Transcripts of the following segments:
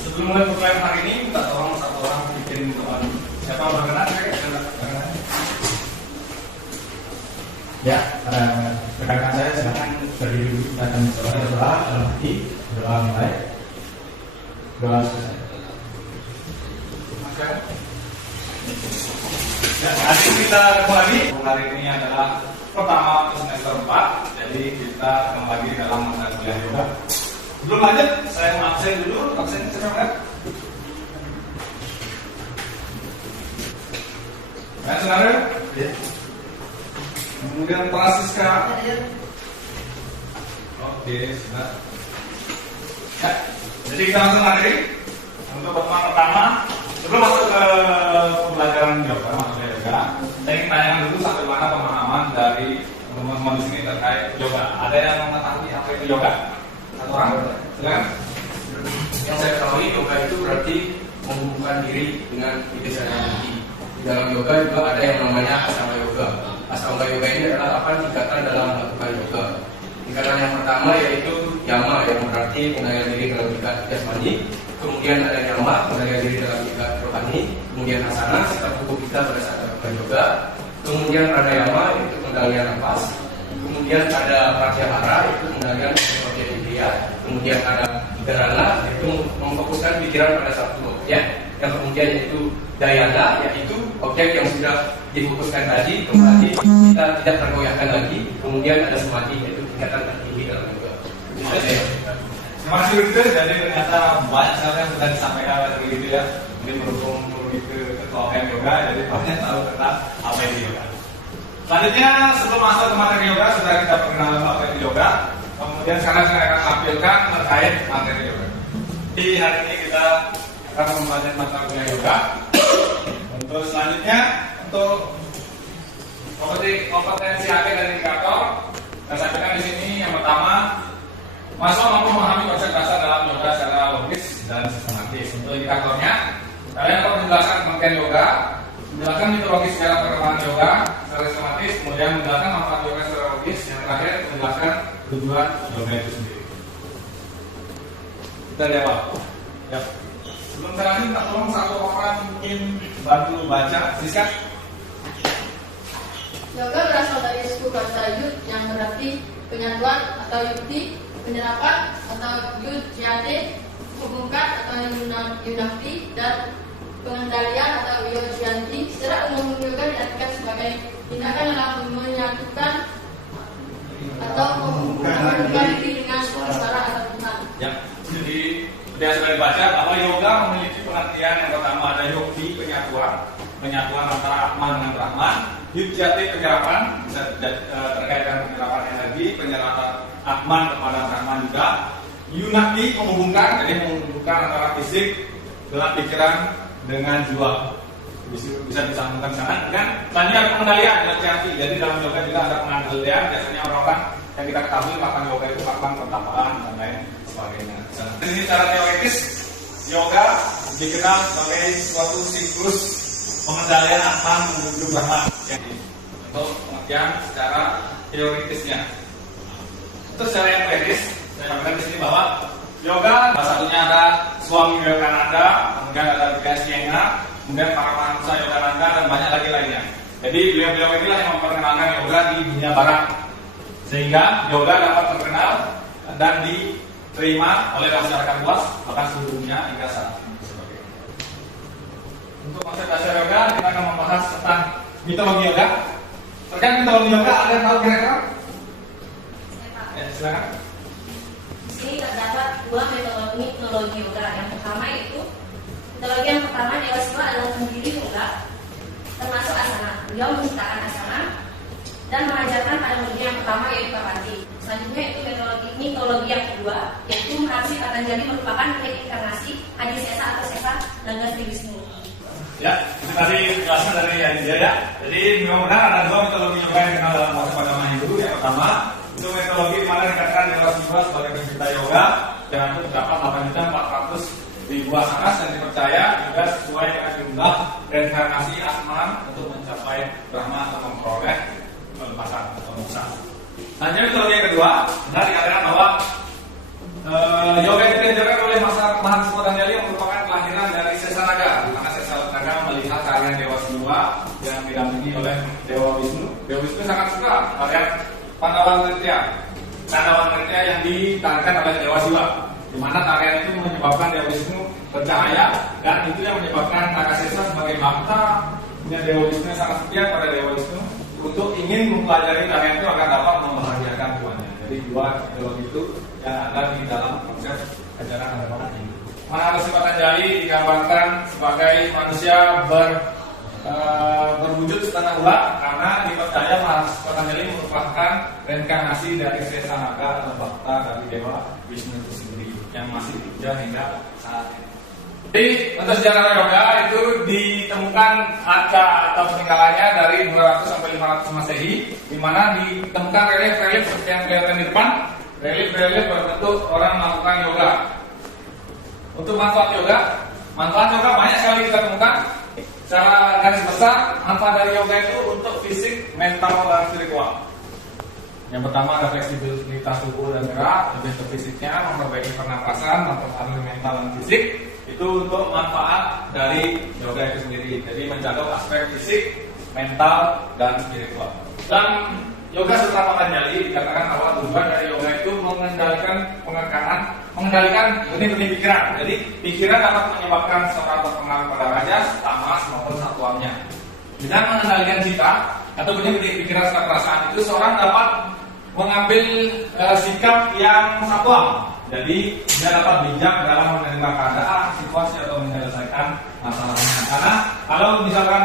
Sebelum mulai perkuliahan hari ini, minta tolong satu orang bikin teman. Siapa yang berkenan? Ya, rekan-rekan saya silakan berdiri dulu. Kita akan mencoba doa dalam hati, doa mulai, doa selesai. Ya, hari kita ketemu lagi. Hari ini adalah pertama semester 4. Jadi kita ketemu lagi dalam mata kuliah yoga. Belum lanjut, saya mau absen dulu. Absen siapa? Ya, saudara. Ya. Kemudian Francisca. Oke, sudah. Ya, jadi kita langsung materi untuk pertemuan pertama. Sebelum masuk ke pembelajaran yoga, saya ingin tanyakan dulu sampai mana pemahaman dari teman-teman di sini terkait yoga. Ada yang mengetahui apa itu yoga? Satu orang? Silakan. Yang saya ketahui yoga itu berarti menghubungkan diri dengan diri saya sendiri. Di dalam yoga juga ada yang namanya asanga yoga. Asanga yoga ini adalah apa tingkatan dalam melakukan yoga. Tingkatan yang pertama yaitu yama yang berarti mengenai diri dalam tingkat jasmani. Kemudian ada yama mengenai diri dalam tingkat rohani. Kemudian asana serta tubuh kita pada saat melakukan yoga. Kemudian pranayama itu pengendalian nafas. Kemudian ada pratyahara itu pengendalian objek indera. Kemudian ada dharana itu memfokuskan pikiran pada satu objek. Yang kemudian yaitu dhyana yaitu objek yang sudah difokuskan tadi kembali kita tidak tergoyahkan lagi. Kemudian ada samadhi yaitu tingkatan tertinggi dalam yoga. Terima kasih begitu. Jadi ternyata banyak sekali yang sudah disampaikan tadi gitu ya. Mungkin berhubung ke ketua yoga, jadi banyak tahu tentang apa itu yoga. Selanjutnya sebelum masuk ke materi yoga sudah kita perkenalkan materi yoga. Kemudian sekarang saya akan tampilkan terkait materi yoga. Di hari ini kita akan mempelajari mata kuliah yoga. Untuk selanjutnya untuk kompetensi akhir dan indikator, saya sampaikan di sini yang pertama, mahasiswa mampu memahami konsep dasar dalam yoga secara logis dan sistematis. Untuk indikatornya, kalian akan menjelaskan pengertian yoga, menjelaskan mitologi secara perkembangan yoga secara sistematis, kemudian menjelaskan manfaat yoga secara logis, yang terakhir menjelaskan tujuan yoga itu sendiri. Kita jawab. Ya. Sebelum saya lanjut, minta tolong satu orang mungkin bantu baca, Siska. Yoga berasal dari suku kata yud yang berarti penyatuan atau yukti, penyerapan atau yudhyate, hubungkan atau yunakti, dan pengendalian atau yojyanti. Secara umum yoga diartikan sebagai tindakan dalam menyatukan atau menghubungkan diri dengan seseorang atau Tuhan. Ya, jadi yang sudah dibaca bahwa yoga memiliki pengertian yang pertama ada yukti, penyatuan antara Atman dengan Brahman, yudhyate, penyerapan, bisa terkait dengan penyerapan energi, penyerapan Atman kepada Brahman juga, yunakti, menghubungkan, jadi menghubungkan antara fisik dengan pikiran dengan jiwa, bisa disambungkan sana. Dan selanjutnya ada pengendalian, yudhyate, jadi dalam yoga juga ada pengendalian. Biasanya orang-orang yang kita ketahui melakukan yoga itu melakukan pertapaan dan lain sebagainya. Di sini secara teoritis yoga dikenal sebagai suatu siklus pengendalian Atman menuju Brahman. Untuk pengertian secara teoritisnya. Itu secara yang teknis, saya sampaikan di sini bahwa yoga salah satunya ada Swami Yogananda, kemudian ada Vipassana, kemudian Paramahansa Yogananda dan banyak lagi lainnya. Jadi beliau-beliau inilah yang memperkenalkan yoga di dunia barat, sehingga yoga dapat terkenal dan diterima oleh masyarakat luas bahkan seluruh dunia hingga saat ini. Untuk konsep dasar yoga kita akan membahas tentang mitologi yoga. Terkait mitologi yoga ada yang tahu kira-kira? Ya, silakan. Di sini terdapat dua mitologi yoga. Yang pertama itu mitologi yang pertama, Dewa Siwa adalah pendiri yoga, termasuk asana. Beliau menciptakan asana dan mengajarkan pada muridnya yang pertama yaitu Parvati. Selanjutnya itu mitologi yang kedua, yaitu Mahasi Patanjali merupakan reinkarnasi Adi Sesa atau Sesa Naga Sri Wisnu. Ya, itu tadi penjelasan dari Aditya ya. Jadi memang benar ada dua mitologi yoga yang dikenal dalam konsep agama Hindu. Yang pertama itu mitologi di mana dikatakan Dewa Siwa sebagai pencipta yoga, dan itu terdapat 8.400.000 asana dan dipercaya juga sesuai dengan jumlah reinkarnasi Atman untuk mencapai Brahma atau memperoleh pelepasan atau moksa. Selanjutnya mitologi yang kedua, benar dikatakan bahwa Wisnu sangat suka melihat Pandawa Nritya. Pandawa Nritya yang ditarikan oleh Dewa Siwa, di mana tarian itu menyebabkan Dewa Wisnu bercahaya, dan itu yang menyebabkan Takasesa sebagai bangsa Dewa Wisnu yang sangat setia pada Dewa Wisnu untuk ingin mempelajari tarian itu agar dapat membahagiakan tuannya. Jadi dua ideologi itu yang ada di dalam konsep ajaran agama Hindu. Mana Resi Patanjali digambarkan sebagai manusia berwujud setengah ulat karena dipercaya Mas Patanjali merupakan reinkarnasi dari Sesanaga atau Bhakta dari Dewa Wisnu itu sendiri yang masih dipuja hingga saat ini. Jadi untuk sejarah yoga itu ditemukan acta atau peninggalannya dari 200 sampai 500 Masehi, di mana ditemukan relief-relief seperti yang kelihatan di depan, relief-relief berbentuk orang melakukan yoga. Untuk manfaat yoga banyak sekali kita temukan. Secara garis besar, manfaat dari yoga itu untuk fisik, mental, dan spiritual. Yang pertama ada fleksibilitas tubuh dan gerak, lebih ke fisiknya, memperbaiki pernapasan, memperbaiki mental dan fisik. Itu untuk manfaat dari yoga itu sendiri. Jadi menjaga aspek fisik, mental, dan spiritual. Dan yoga Sutra Patanjali dikatakan bahwa tujuan dari yoga itu mengendalikan pengekanan, mengendalikan benih-benih pikiran. Jadi pikiran dapat menyebabkan seorang terpengaruh pada rajas, tamas, maupun satuannya. Dengan mengendalikan cita atau benih-benih pikiran serta perasaan itu, seorang dapat mengambil sikap yang satuam. Jadi dia dapat bijak dalam menerima keadaan, situasi, atau menyelesaikan masalahnya. Karena kalau misalkan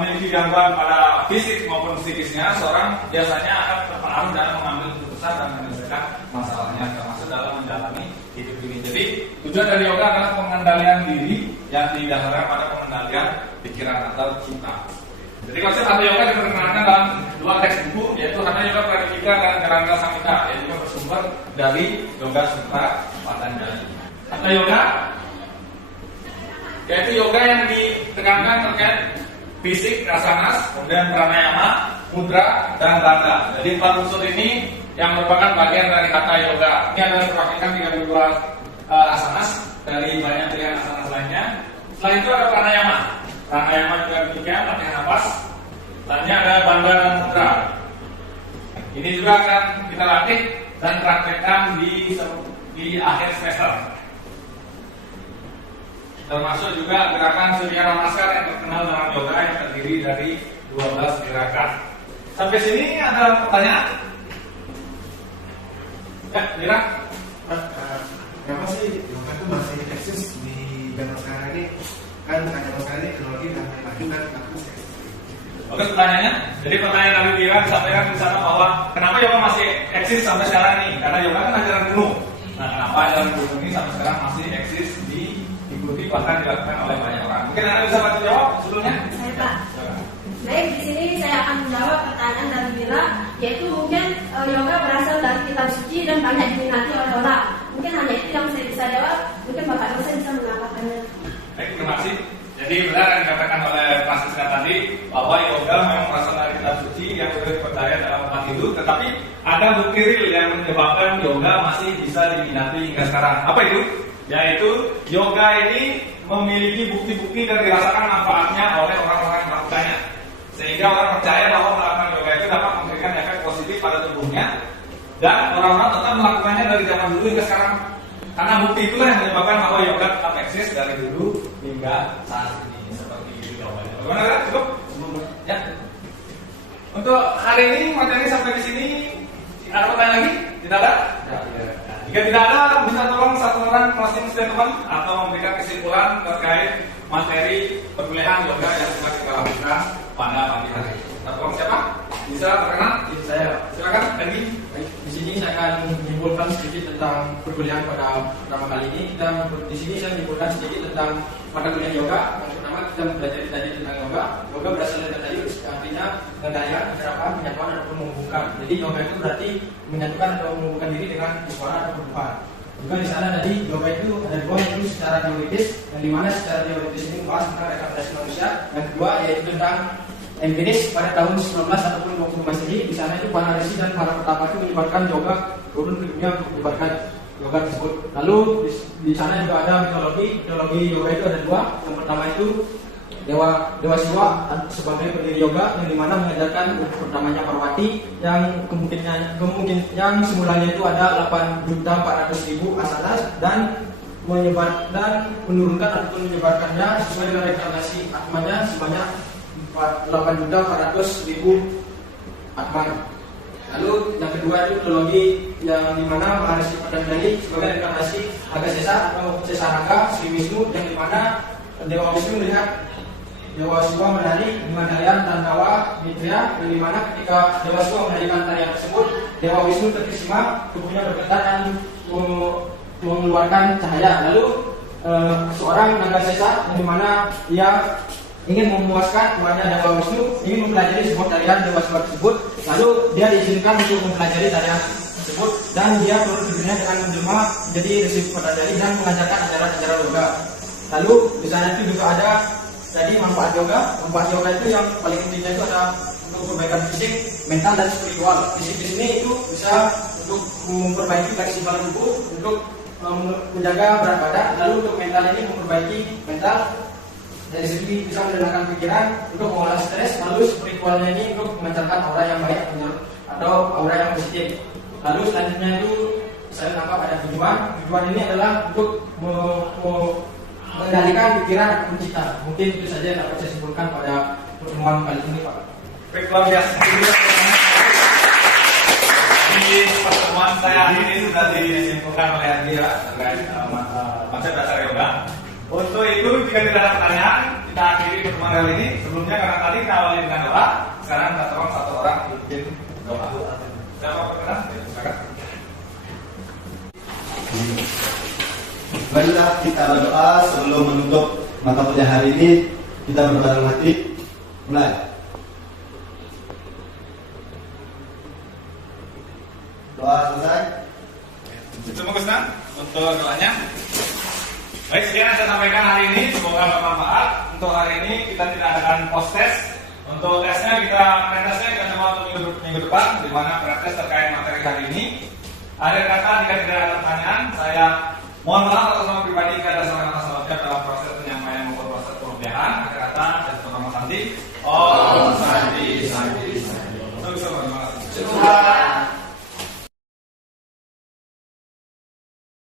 memiliki gangguan pada fisik maupun psikisnya, seorang biasanya akan terpengaruh dalam mengambil keputusan dan menyelesaikan masalahnya, termasuk dalam menjalani hidup ini. Jadi tujuan dari yoga adalah pengendalian diri yang didasarkan pada pengendalian pikiran atau cita. Jadi konsep Hatha Yoga diperkenalkan dalam dua teks buku, yaitu Hatha Yoga Pradipika dan Garanga Samhita, yang juga bersumber dari Yoga Sutra Patanjali. Hatha Yoga yaitu yoga yang ditekankan terkait fisik, asanas, kemudian pranayama, mudra, dan raga. Jadi 4 unsur ini yang merupakan bagian dari Hatha Yoga. Ini adalah perwakilan 32 asanas dari banyak pilihan asanas lainnya. Setelah itu ada pranayama. Pranayama juga demikian, latihan napas. Selanjutnya ada bandha dan mudra. Ini juga akan kita latih dan praktekkan di akhir semester. Termasuk juga gerakan Surya Namaskar yang terkenal dalam yoga yang terdiri dari 12 gerakan. Sampai sini ada pertanyaan? Ya, Mira? Kenapa sih yoga itu masih eksis di zaman sekarang ini? Kan zaman sekarang ini teknologi dan maju kan masih eksis. Oke, pertanyaannya. Jadi pertanyaan Nabi Mira disampaikan di sana bahwa kenapa yoga masih eksis sampai sekarang ini? Karena yoga kan ajaran kuno. Nah, kenapa ajaran kuno ini sampai sekarang masih eksis diikuti bahkan dilakukan oleh banyak orang? Mungkin Anda bisa bantu jawab sebelumnya? Saya Pak. Baik, di sini saya akan menjawab pertanyaan dari Mira, yaitu mungkin yoga berasal dari kitab suci dan banyak diminati oleh orang. Mungkin hanya itu yang saya bisa jawab. Mungkin Bapak dosen bisa menambahkannya. Baik, terima kasih. Jadi benar yang dikatakan oleh Francisca tadi bahwa yoga memang berasal dari kitab suci yang sudah dipercaya dalam umat Hindu, tetapi ada bukti real yang menyebabkan yoga masih bisa diminati hingga sekarang. Apa itu? Yaitu yoga ini memiliki bukti-bukti dan dirasakan manfaatnya oleh orang-orang yang melakukannya, sehingga orang percaya bahwa melakukan yoga itu dapat memberikan efek positif pada tubuhnya, dan orang-orang tetap melakukannya dari zaman dulu hingga sekarang. Karena bukti itulah yang menyebabkan bahwa yoga tetap eksis dari dulu hingga saat ini. Seperti itu jawabannya. Bagaimana kan? Cukup? Ya. Untuk hari ini materi sampai di sini. Ada pertanyaan lagi? Tidak ada? Ya. Jika tidak ada, bisa tolong satu orang closing statement atau memberikan kesimpulan terkait materi perkuliahan yoga yang telah kita lakukan pada pagi hari. Tolong siapa? Bisa terkenal? Saya. Silakan. Tadi. Di sini saya akan menyimpulkan sedikit tentang perkuliahan pada pertama kali ini. Di sini saya menyimpulkan sedikit tentang mata kuliah yoga. Yang pertama kita belajar tentang yoga. Yoga berasal dari kata yud, artinya pengendalian, penerapan, penyatuan ataupun menghubungkan. Jadi yoga itu berarti menyatukan atau menghubungkan diri dengan iswara atau perempuan. Juga di sana tadi yoga itu ada dua, yaitu secara teoritis, yang dimana secara teoritis ini membahas tentang rehabilitasi manusia. Yang kedua yaitu tentang empiris pada tahun 19 ataupun 20 Masehi. Di sana itu para resi dan para petapa itu menyebarkan yoga turun ke dunia untuk menyebarkan yoga tersebut. Lalu di sana juga ada mitologi yoga itu ada dua. Yang pertama itu Dewa Siwa sebagai pendiri yoga yang dimana mengajarkan pertamanya Parwati yang kemungkinan yang semulanya itu ada 8.400.000 asanas dan menurunkan ataupun menyebarkannya sesuai dengan reinkarnasi atmanya sebanyak 8.400.000 atman. Lalu yang kedua itu trilogi yang dimana Maharishi Patanjali sebagai reinkarnasi Agasesa atau Sesaraka Sri Wisnu yang dimana Dewa Wisnu melihat Dewa Siwa menari dengan tarian Tandawa Mitra yang dimana ketika Dewa Siwa menarikan tarian tersebut Dewa Wisnu terkesima, tubuhnya bergetar dan mengeluarkan cahaya. Lalu seorang naga sesa yang dimana ia ingin memuaskan tuannya Dewa Wisnu, ingin mempelajari sebuah tarian Dewa Siwa tersebut. Lalu dia diizinkan untuk mempelajari tarian tersebut dan dia turun ke dunia dengan menjelma menjadi Rishi Patanjali dan mengajarkan ajaran-ajaran yoga. Lalu di sana itu juga ada jadi manfaat yoga. Manfaat yoga itu yang paling intinya itu ada untuk perbaikan fisik, mental dan spiritual. Fisik di sini itu bisa untuk memperbaiki fleksibel tubuh, untuk menjaga berat badan. Lalu untuk mental ini memperbaiki mental dari segi bisa menenangkan pikiran, untuk mengolah stres. Lalu spiritualnya ini untuk memancarkan aura yang baik atau aura yang positif. Lalu selanjutnya itu saya tangkap ada tujuan. Tujuan ini adalah untuk mengendalikan pikiran pencipta. Mungkin itu saja yang dapat saya simpulkan pada pertemuan kali ini, Pak. Baik, luar biasa. Di pertemuan saya ini sudah disimpulkan oleh Andira terkait konsep dasar yoga. Untuk itu jika tidak ada pertanyaan, kita akhiri pertemuan kali ini. Sebelumnya karena tadi kita awali dengan doa, sekarang kita tolong satu orang bikin doa. Siapa berkenan? Silakan. Marilah kita berdoa sebelum menutup mata kuliah hari ini. Kita berbareng hati. Mulai. Doa selesai. Terima kasih untuk doanya. Baik, sekian yang saya sampaikan hari ini. Semoga bermanfaat. Untuk hari ini kita tidak adakan post test. Untuk tesnya kita coba untuk minggu depan, di mana pretest terkait materi hari ini. Akhir kata, jika tidak ada pertanyaan, saya mohon maaf atas nama pribadi jika ada salah kata dalam proses